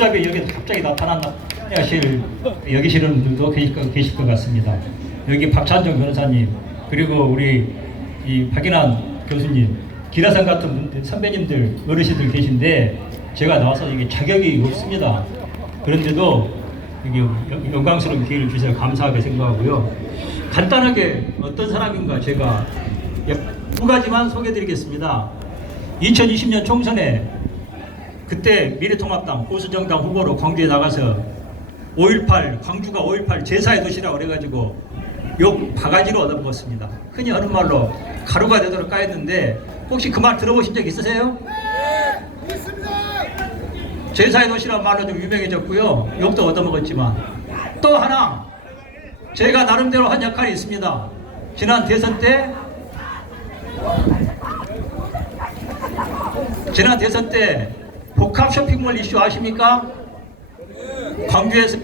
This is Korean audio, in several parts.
답이 여기 갑자기 나타났나 여기시는 분들도 계실 것 같습니다. 여기 박찬종 변호사님, 그리고 우리 이 박인환 교수님, 기라성 같은 분들, 선배님들, 어르신들 계신데 제가 나와서 이게 자격이 없습니다. 그런데도 이게 영광스러운 기회를 주셔서 감사하게 생각하고요. 간단하게 어떤 사람인가 제가 두 가지만 소개해드리겠습니다. 2020년 총선에 그때 미래통합당 보수정당 후보로 광주에 나가서 5.18 광주가 5.18 제사의 도시라고 그래가지고 욕 바가지로 얻어먹었습니다. 흔히 하는 말로 가루가 되도록 까였는데 혹시 그 말 들어보신 적 있으세요? 네, 있습니다. 제사의 도시라는 말로 좀 유명해졌고요. 욕도 얻어먹었지만 또 하나 제가 나름대로 한 역할이 있습니다. 지난 대선 때 복합 쇼핑몰 이슈 아십니까? 광주에서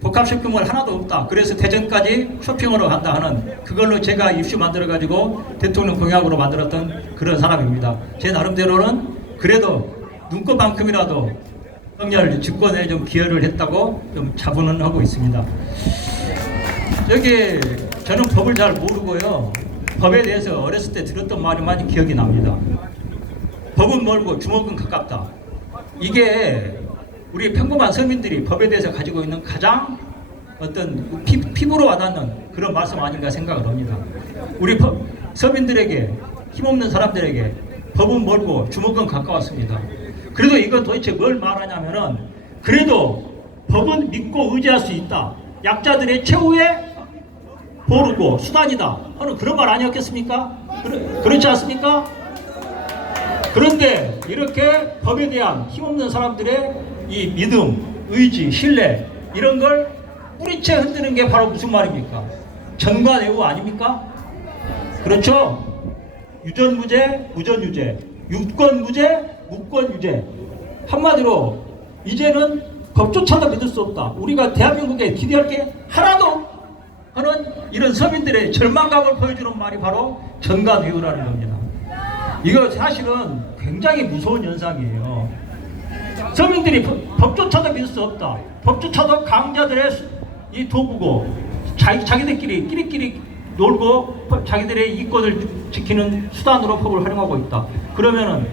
복합 쇼핑몰 하나도 없다. 그래서 대전까지 쇼핑으로 간다 하는 그걸로 제가 이슈 만들어가지고 대통령 공약으로 만들었던 그런 사람입니다. 제 나름대로는 그래도 눈꽃만큼이라도 정렬 집권에 좀 기여를 했다고 좀 자부는 하고 있습니다. 여기 저는 법을 잘 모르고요. 법에 대해서 어렸을 때 들었던 말이 많이 기억이 납니다. 법은 멀고 주먹은 가깝다. 이게 우리 평범한 서민들이 법에 대해서 가지고 있는 가장 어떤 피부로 와닿는 그런 말씀 아닌가 생각을 합니다. 우리 서민들에게, 힘없는 사람들에게 법은 멀고 주먹은 가까웠습니다. 그래도 이건 도대체 뭘 말하냐면은 그래도 법은 믿고 의지할 수 있다. 약자들의 최후의 보루고 수단이다 하는 그런 말 아니었겠습니까? 그렇지 않습니까? 그런데 이렇게 법에 대한 힘없는 사람들의 이 믿음, 의지, 신뢰 이런 걸 뿌리채 흔드는 게 바로 무슨 말입니까? 전관예우 아닙니까? 그렇죠? 유전무죄, 무전유죄, 유권무죄, 무권유죄. 한마디로 이제는 법조차도 믿을 수 없다. 우리가 대한민국에 기대할 게 하나도 하는 이런 서민들의 절망감을 보여주는 말이 바로 전관예우라는 겁니다. 이거 사실은 굉장히 무서운 현상이에요. 서민들이 법조차도 믿을 수 없다. 법조차도 강자들의 이 도구고 자기들끼리 끼리끼리 놀고 자기들의 이권을 지키는 수단으로 법을 활용하고 있다. 그러면은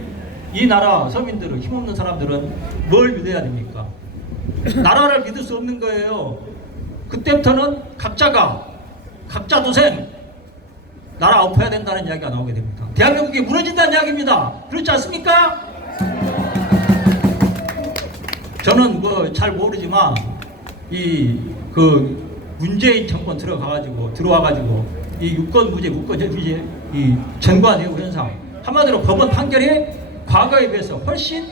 이 나라 서민들은, 힘없는 사람들은 뭘 믿어야 됩니까? 나라를 믿을 수 없는 거예요. 그때부터는 각자 도생, 나라 엎어야 된다는 이야기가 나오게 됩니다. 대한민국이 무너진다는 이야기입니다. 그렇지 않습니까? 저는 뭐 잘 모르지만 문재인 정권 들어와가지고 이 유권무죄, 무권유죄, 이 전관예우 현상, 한마디로 법원 판결이 과거에 비해서 훨씬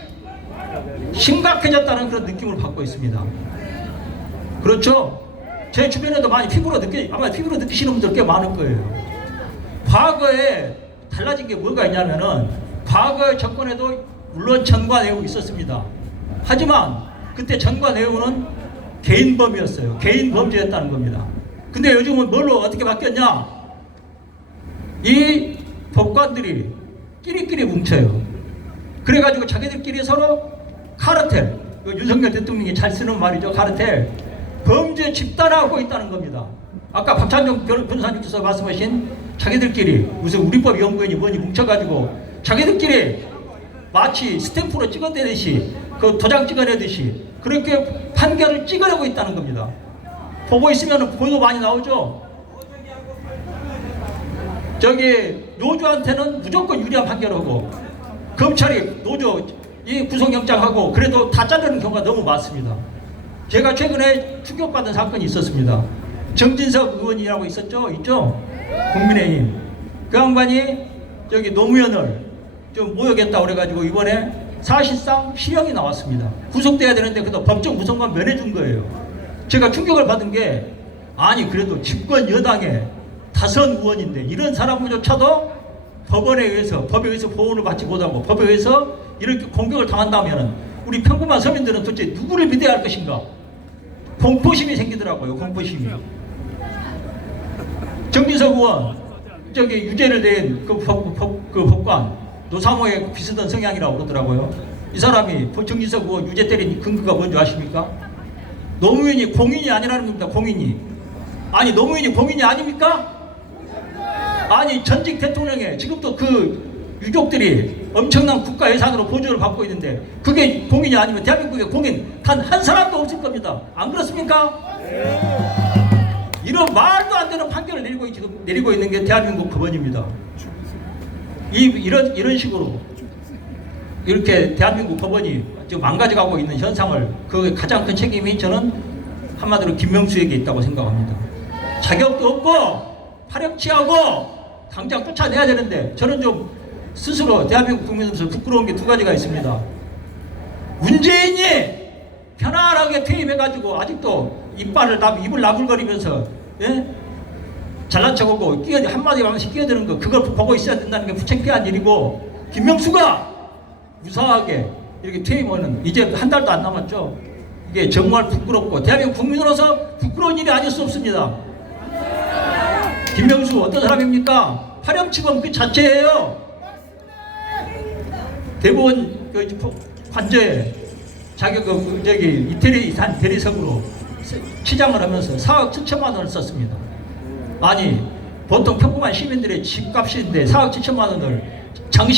심각해졌다는 그런 느낌을 받고 있습니다. 그렇죠? 제 주변에도 많이 아마 피부로 느끼시는 분들 꽤 많을 거예요. 과거에 달라진 게 뭐가 있냐면은 과거의 정권에도 물론 전관예우 있었습니다. 하지만 그때 전관예우는 개인범이었어요. 개인 범죄였다는 겁니다. 근데 요즘은 뭘로 어떻게 바뀌었냐? 이 법관들이 끼리끼리 뭉쳐요. 그래가지고 자기들끼리 서로 카르텔, 윤석열 대통령이 잘 쓰는 말이죠. 카르텔, 범죄 집단화하고 있다는 겁니다. 아까 박찬종 변호사님께서 말씀하신 자기들끼리 무슨 우리법 연구원이 뭐니 뭉쳐가지고 자기들끼리 마치 스탬프로 찍어내듯이 그 도장 찍어내듯이 그렇게 판결을 찍으려고 있다는 겁니다. 보고 있으면 보도 많이 나오죠. 저기 노조한테는 무조건 유리한 판결하고 검찰이 노조 이 구속영장하고 그래도 다 자르는 경우가 너무 많습니다. 제가 최근에 충격받은 사건이 있었습니다. 정진석 의원이라고 있죠? 국민의힘. 그 양반이 저기 노무현을 좀 모욕했다고 그래가지고 이번에 사실상 실형이 나왔습니다. 구속돼야 되는데 그래도 법정 구속만 면해준 거예요. 제가 충격을 받은 게 아니 그래도 집권 여당의 다선 의원인데 이런 사람조차도 법에 의해서 보호를 받지 못하고 법에 의해서 이렇게 공격을 당한다면 우리 평범한 서민들은 도대체 누구를 믿어야 할 것인가? 공포심이 생기더라고요. 공포심이. 정진석 의원 저기 유죄를 낸 그 법관 노사모에 비슷한 성향이라고 그러더라고요. 이 사람이 정진석 의원 유죄 때린 근거가 뭔지 아십니까? 노무현이 공인이 아니라는 겁니다. 공인이. 아니 노무현이 공인이 아닙니까? 아니 전직 대통령의 지금도 그 유족들이 엄청난 국가 예산으로 보조를 받고 있는데 그게 공인이 아니면 대한민국에 공인 단 한 사람도 없을 겁니다. 안 그렇습니까? 이런 말도 안 되는 판결을 지금 내리고 있는 게 대한민국 법원입니다. 이런 식으로 이렇게 대한민국 법원이 지금 망가져가고 있는 현상을 그 가장 큰 책임이 저는 한마디로 김명수에게 있다고 생각합니다. 자격도 없고 파렴치하고 당장 쫓아내야 되는데 저는 좀 스스로 대한민국 국민으로서 부끄러운 게 두 가지가 있습니다. 문재인이 편안하게 퇴임해가지고 아직도 입을 나불거리면서 예? 잘난 척하고 한마디 하면서 끼어드는 거 그걸 보고 있어야 된다는 게 부창피한 일이고 김명수가 무사하게 이렇게 퇴임하는 이제 한 달도 안 남았죠. 이게 정말 부끄럽고 대한민국 국민으로서 부끄러운 일이 아닐 수 없습니다. 김명수 어떤 사람입니까? 파렴치범 그 자체예요. 대법원 관저에 자기 이태리 산 대리석으로 치장을 하면서 4억 7천만 원을 썼습니다. 아니 보통 평범한 시민들의 집값인데 4억 7천만 원을 장시